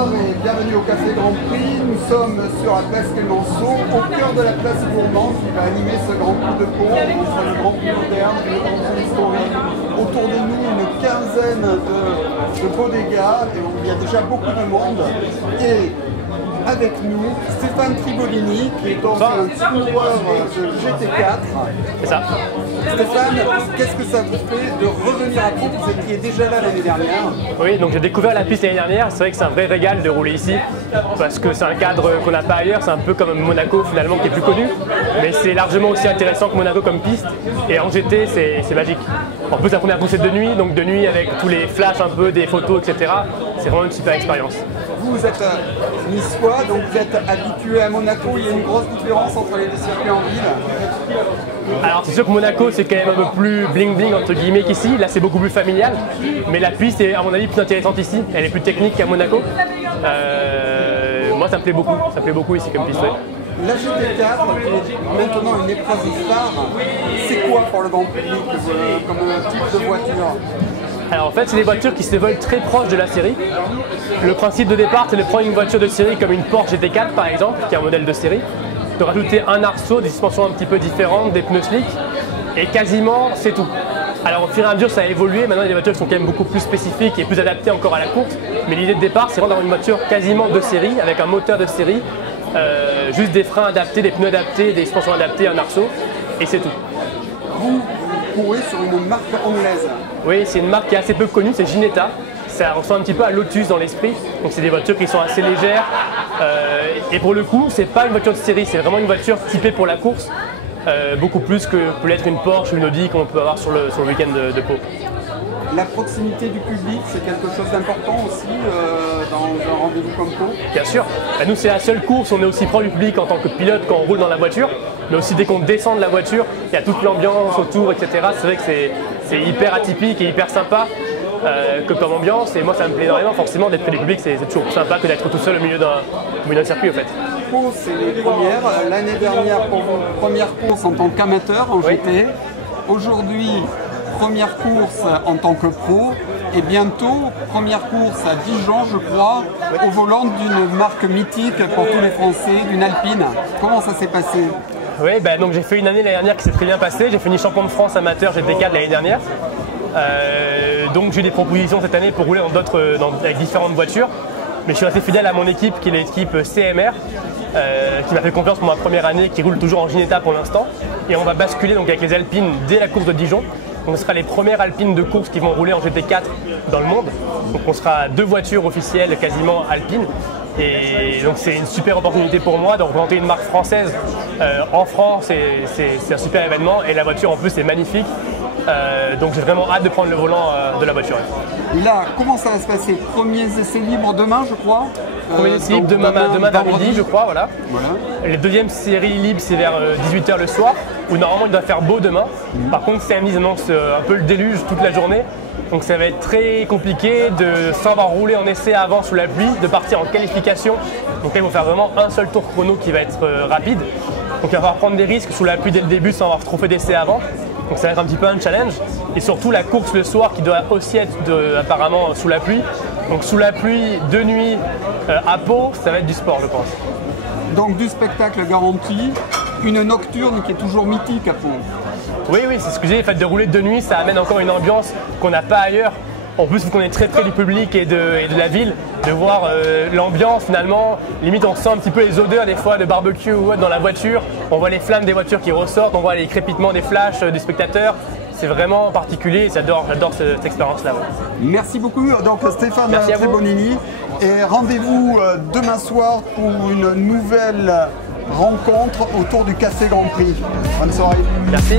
Bonsoir et bienvenue au Café Grand Prix. Nous sommes sur la place Clémenceau, au cœur de la place Gourmand qui va animer ce grand coup de pont entre le Grand Prix moderne et le Grand Prix historique. Autour de nous, une quinzaine de bodegas et il y a déjà beaucoup de monde. Et avec nous, Stéphane Tribolini, qui est donc un coureur de GT4. C'est ça. Stéphane, qu'est-ce que ça vous fait de revenir à Pau? Vous étiez déjà là l'année dernière. Oui, donc j'ai découvert la piste l'année dernière. C'est vrai que c'est un vrai régal de rouler ici parce que c'est un cadre qu'on n'a pas ailleurs. C'est un peu comme Monaco finalement qui est plus connu. Mais c'est largement aussi intéressant que Monaco comme piste. Et en GT, c'est magique. En plus, la première course c'est de nuit. Donc de nuit avec tous les flashs un peu, des photos, etc. C'est vraiment une super expérience. Vous êtes niçois, donc vous êtes habitué à Monaco. Il y a une grosse différence entre les deux circuits en ville. Alors c'est sûr que Monaco c'est quand même un peu plus bling bling entre guillemets qu'ici, là c'est beaucoup plus familial, mais la piste est à mon avis plus intéressante ici, elle est plus technique qu'à Monaco. Moi ça me plaît beaucoup ici comme piste. La GT4 qui est maintenant une épreuve phare, c'est quoi pour le grand public comme type de voiture? Alors en fait c'est des voitures qui se veulent très proches de la série. Le principe de départ c'est de prendre une voiture de série comme une Porsche GT4 par exemple, qui est un modèle de série, de rajouter un arceau, des suspensions un petit peu différentes, des pneus slick, et quasiment c'est tout. Alors au fur et à mesure ça a évolué, maintenant il y a des voitures qui sont quand même beaucoup plus spécifiques et plus adaptées encore à la course, mais l'idée de départ c'est vraiment d'avoir une voiture quasiment de série, avec un moteur de série, juste des freins adaptés, des pneus adaptés, des suspensions adaptées, un arceau, et c'est tout. Vous courez sur une marque anglaise. Oui, c'est une marque qui est assez peu connue, c'est Ginetta. Ça ressemble un petit peu à Lotus dans l'esprit, donc c'est des voitures qui sont assez légères et pour le coup c'est pas une voiture de série, c'est vraiment une voiture typée pour la course, beaucoup plus que peut l'être une Porsche ou une Audi qu'on peut avoir sur le week-end de Pau. La proximité du public, c'est quelque chose d'important aussi dans un rendez-vous comme Pau? Bien sûr, nous c'est la seule course, on est aussi proche du public en tant que pilote quand on roule dans la voiture, mais aussi dès qu'on descend de la voiture, il y a toute l'ambiance autour, etc. C'est vrai que c'est hyper atypique et hyper sympa. Comme ambiance, et moi ça me plaît énormément forcément d'être près du public, c'est toujours sympa que d'être tout seul au milieu d'un circuit en fait. Pau c'est les premières, l'année dernière pour vous, première course en tant qu'amateur en GT, aujourd'hui première course en tant que pro et bientôt première course à Dijon je crois, au volant d'une marque mythique pour tous les Français, d'une Alpine. Comment ça s'est passé? Oui, donc j'ai fait une année l'année dernière qui s'est très bien passée, j'ai fini champion de France amateur GT4 l'année dernière. Donc j'ai des propositions cette année pour rouler avec différentes voitures, mais je suis resté fidèle à mon équipe qui est l'équipe CMR qui m'a fait confiance pour ma première année, qui roule toujours en Ginetta pour l'instant, et on va basculer donc avec les Alpines dès la course de Dijon. Donc ce sera les premières Alpines de course qui vont rouler en GT4 dans le monde, donc on sera deux voitures officielles quasiment Alpines. Et donc c'est une super opportunité pour moi de représenter une marque française en France, c'est un super événement et la voiture en plus est magnifique. Donc j'ai vraiment hâte de prendre le volant de la voiture. Là, comment ça va se passer? Premiers essais libres demain, je crois. Premier essai libre demain vers midi, je crois, voilà. Les deuxième série libre, c'est vers 18 h le soir, où normalement il doit faire beau demain. Par contre, samedi, ils annoncent un peu le déluge toute la journée. Donc ça va être très compliqué sans avoir roulé en essai avant sous la pluie, de partir en qualification. Donc là, ils vont faire vraiment un seul tour chrono qui va être rapide. Donc il va falloir prendre des risques sous la pluie dès le début sans avoir trop fait d'essai avant. Donc ça va être un petit peu un challenge. Et surtout la course le soir qui doit aussi être apparemment sous la pluie. Donc sous la pluie, de nuit, à Pau, ça va être du sport je pense. Donc du spectacle garanti, une nocturne qui est toujours mythique à Pau. Oui, c'est ce que j'ai dit, le fait de rouler de nuit, ça amène encore une ambiance qu'on n'a pas ailleurs. En plus, vu qu'on est très près du public et de la ville, de voir l'ambiance finalement, limite on sent un petit peu les odeurs des fois de barbecue ou autre dans la voiture, on voit les flammes des voitures qui ressortent, on voit les crépitements des flashs des spectateurs, c'est vraiment particulier, j'adore cette expérience-là. Ouais. Merci beaucoup, donc Stéphane Tribolini, et rendez-vous demain soir pour une nouvelle rencontre autour du Café Grand Prix. Bonne soirée. Merci.